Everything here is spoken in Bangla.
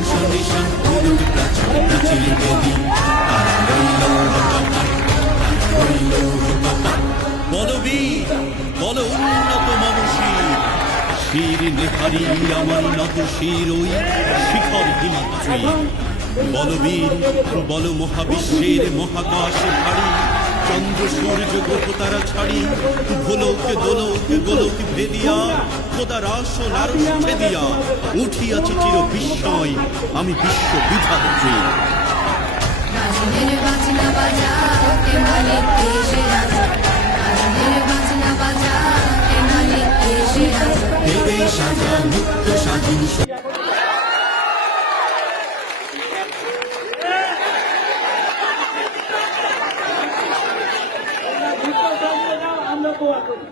ধ্বংস নিশান উলুট প্রাচীর প্রাচীর বেদি বলবীর বল উন্নত মমশীর শির নেহারি আমার নত শির ওই শিখর হিমাদ্রি বলবীর বল মহাবিশ্বের মহাকাশে ভারী চন্দ্র সূর্য গ্রহ তারা ছাড়ি গোলক দোলক গোলক ভেদিয়া খোদার আসন আরশ ছেদিয়া উঠিয়াছি চির বিস্ময় আমি বিশ্ব বিধাত্রী দেবে সাজা মুক্ত স্বাধীন আমরা দোয়া করি।